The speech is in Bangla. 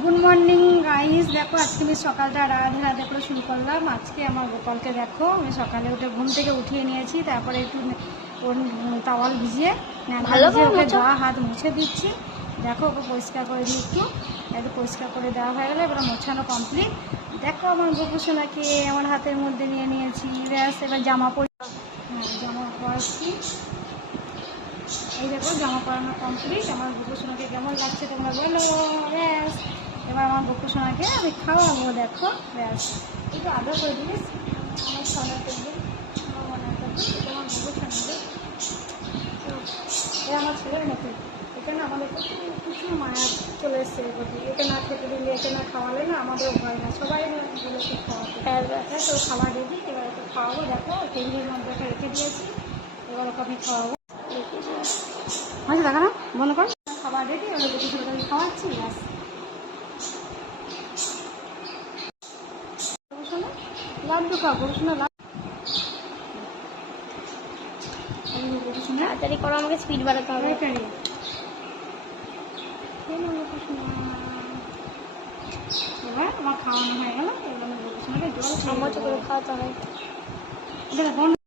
Good morning guys. দেখো আজকে আমি সকালটা রাধে রাধে করে শুরু করলাম। আজকে আমার গোপালকে দেখো আমি সকালে উঠে ঘুম থেকে উঠিয়ে নিয়েছি, তারপরে একটু ওর টাওয়াল ভিজিয়ে ওকে গা হাত মুছে দিচ্ছি। দেখো ওকে পরিষ্কার করে দিই, একটু পরিষ্কার করে দেওয়া হয়ে গেলে এবার মোছানো কমপ্লিট। দেখো আমার গোপুসোনাকে আমার হাতের মধ্যে নিয়ে নিয়েছি। ব্যাস এবার জামা জামা পরাচ্ছি। এই দেখো জামা পরানো কমপ্লিট। আমার গোপুসোনাকে কেমন লাগছে তোমরা বলো। ব্যাস এবার আমার গোপুসোনাকে আমি খাওয়াবো। দেখো ব্যাস একটু আদর করে দিস আমার সোনা করবে, আমার মনে করবে এটা আমার গোপুসোনাকে। এ আমার ছেলের মতো, এখানে আমাদের কিছু মায়া চলে এসছে প্রতি। একে না খেতে দিলে, একে না খাওয়ালে না আমাদের ভয় না, সবাই বলেছে খাওয়াতে। হ্যাঁ তো খাবার রেডি, এবার ওকে খাওয়াবো। দেখো টেবিলের মধ্যে রেখে দিয়েছি, এবার ওকে আমি খাওয়াবো। আচ্ছা দেখা না বন্ধ কর। খাবার রেডি, এবার গোপুসোনাকে আমি খাওয়াচ্ছি। ব্যাস গোপুসোনা লাড্ডু খাও, গোপুসোনা তাড়াতাড়ি করো, আমাকে স্পিড বাড়াতে হবে। এবার আমার খাওয়ানো হয়ে গেল, এবার আমি গোপুসোনাকে জল চামচ করে খাওয়াতে হয়। খাওয়া